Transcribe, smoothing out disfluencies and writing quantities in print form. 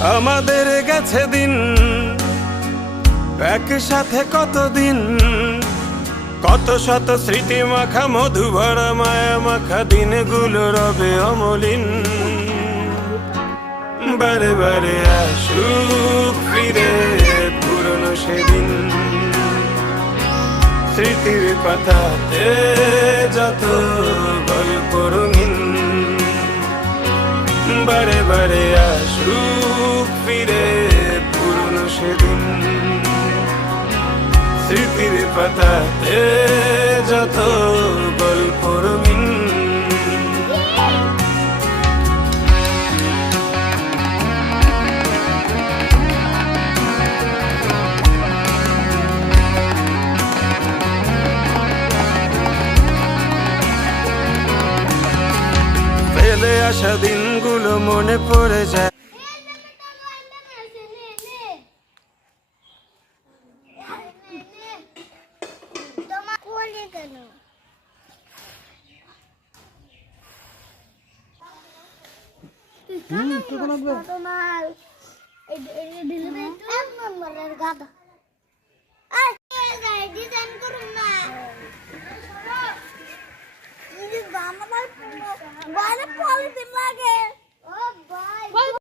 আমাদের গেছে দিন একসাথে, কতদিন, কত শত স্মৃতি মাখা মধু ভরা মায়া মাখা দিনগুলো রবে অমলিন। বারে বারে আসুক ফিরে পুরনো সেদিন, স্মৃতির পাতাতে যত গল্প রঙিন। বারে বারে আসুক ফিরে পুরনো সেদিন, স্মৃতির পাতাতে যত গল্প রঙিন। ফেলে আসা দিনগুলো মনে পড়ে যায়। ডিজাইন করুন না।